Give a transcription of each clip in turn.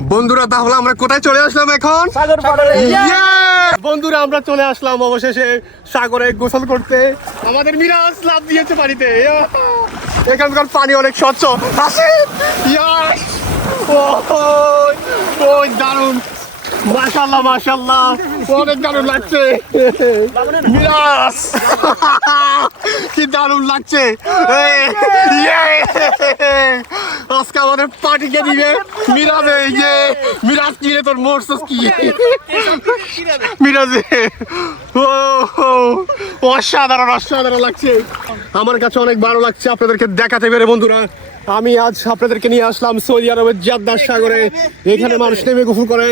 বন্ধুরা তাহলে আমরা কোথায় চলে আসলাম এখন? সাগর বন্ধুরা আমরা চলে আসলাম অবশেষে সাগরে গোসল করতে। আমাদের মিরাজ লাভ দিয়েছে পানিতে Yeah! এখানকার পানি অনেক স্বচ্ছ। আসে ওই, দারুণ। মাশাল্লাহ মাশাল্লাহ অনেক দারুণ লাগছে। মিরাজ! কি দারুণ লাগছে। আমাদের পার্টিকে দিবে? মিরাজে যে মিরাজ কি রে তোর মোরসস কি? মিরাজে ও ও, অসাধারণ অসাধারণ লাগছে। আমার কাছে অনেক ভালো লাগছে আপনাদেরকে দেখাতে পেরে বন্ধুরা। আমি আজ আপনাদেরকে নিয়ে আসলাম সৌদি আরবের জাদ্দার সাগরে। এখানে মানুষ নেমে গোসল করে।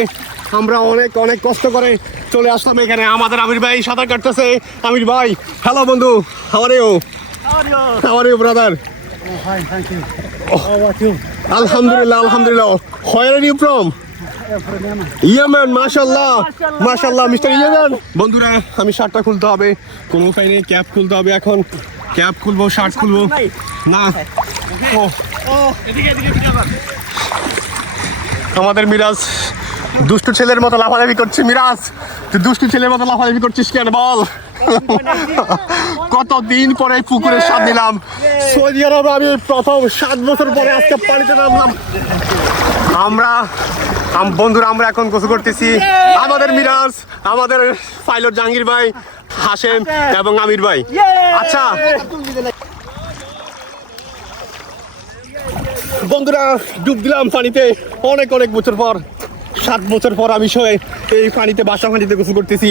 আমরা অনেক অনেক কষ্ট করে চলে আসলাম এখানে। আমাদের আমির ভাই সাঁতার কাটতেছে। আমির ভাই হ্যালো বন্ধু how are you how are you brother আলহামদুলিল্লাহ আলহামদুলিল্লাহ where are you from Yemen মাশাআল্লাহ মাশাআল্লাহ মিস্টার ইয়ামান বন্ধুরা আমি শার্টটা খুলতে হবে কোনো উপায় নেই ক্যাপ খুলতে হবে এখন ক্যাপ খুলবো শার্ট খুলবো না ও আমাদের মিরাজ দুষ্টু ছেলের মতো লাফালাফি করছি, মিরাজ। তুই দুষ্টু ছেলের মতো লাফালাফি করছিস কেন, বল। কত দিন পরে পুকুরে স্বাদ নিলাম। সৌদি আরবে আমি প্রথম সাত বছর পরে আজকে পানিতে নামলাম। আমরা, আম- বন্ধুরা, আমরা এখন গোসল করতেছি। আমাদের মিরাজ, আমাদের পাইলট জাহাঙ্গীর ভাই হাসেম এবং আমির ভাই। আচ্ছা। বন্ধুরা, ডুব দিলাম পানিতে অনেক অনেক বছর পর। সাত বছর পর আমি এই পানিতে, বাসা পানিতে গোসল করতেছি।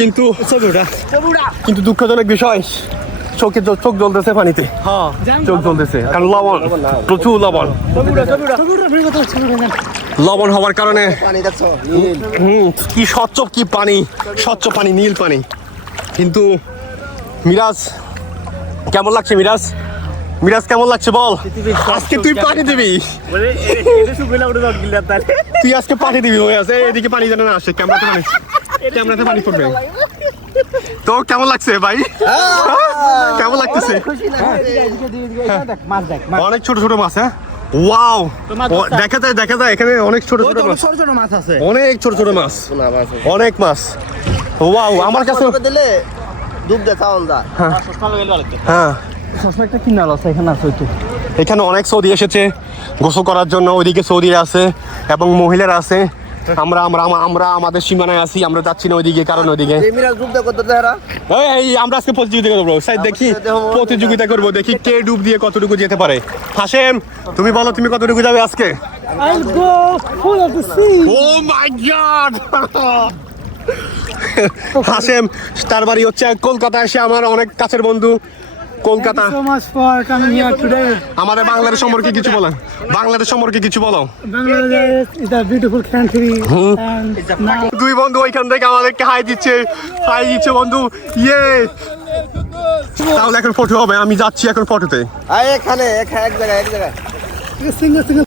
কিন্তু কিন্তু দুঃখজনক বিষয়, চোখে চোখ জ্বলতেছে পানিতে। চোখ জ্বলতেছে, কারণ লবণ, প্রচুর লবণ। লবণ হওয়ার কারণে কি স্বচ্ছ, কি পানি, স্বচ্ছ পানি, নীল পানি। কিন্তু মিরাজ কেমন লাগছে মিরাজ? মিরাজ কেমন লাগছে বল? আজকে তুই পানি দিবি। তুই আজকে পানি দিবি হয়ে আছে। এদিকে পানি যেন না আসে ক্যামেরাতে পানি ক্যামেরাতে পানি পড়বে। তো কেমন লাগছে ভাই? কেমন লাগতেছে? অনেক ছোট ছোট মাছ হ্যাঁ? ওয়াও! দেখা যায় দেখা যায় এখানে অনেক ছোট ছোট মাছ। ছোট ছোট মাছ আছে। অনেক ছোট ছোট মাছ। অনেক মাছ। ওয়াও আমার কাছে দিলে ডুব দে তাও দা। হ্যাঁ। একটা কিনা আছে এখানে আছে তো। এখানে অনেক সৌদি এসেছে গোসল করার জন্য ওইদিকে সৌদিরা আছে এবং মহিলারা আছে। আমরা আমরা আমরা- আমাদের সীমানায় আছি আমরা যাচ্ছি না ওইদিকে কারণ ওইদিকে। এই, আমরা আজকে প্রতিযোগিতা করব। সাইড দেখি প্রতিযোগিতা করব দেখি কে ডুব দিয়ে কতটুকু যেতে পারে। হাসেম তুমি বলো তুমি কতটুকু যাবে আজকে? I'll go full of the sea. Oh my god Hashem তার বাড়ি হচ্ছে কলকাতায় সে আমার অনেক কাছের বন্ধু। কলকাতা. আমাদের বাংলাদেশ সম্পর্কে কিছু বলো বাংলাদেশ সম্পর্কে কিছু বলো। দুই বন্ধু ওইখান থেকে আমাদেরকে হাই দিচ্ছে। হাই দিচ্ছে বন্ধু। ইয়ে। তাহলে এখন ফটো হবে। আমি যাচ্ছি এখন ফটোতে এখানে এক জায়গায় এক জায়গায়।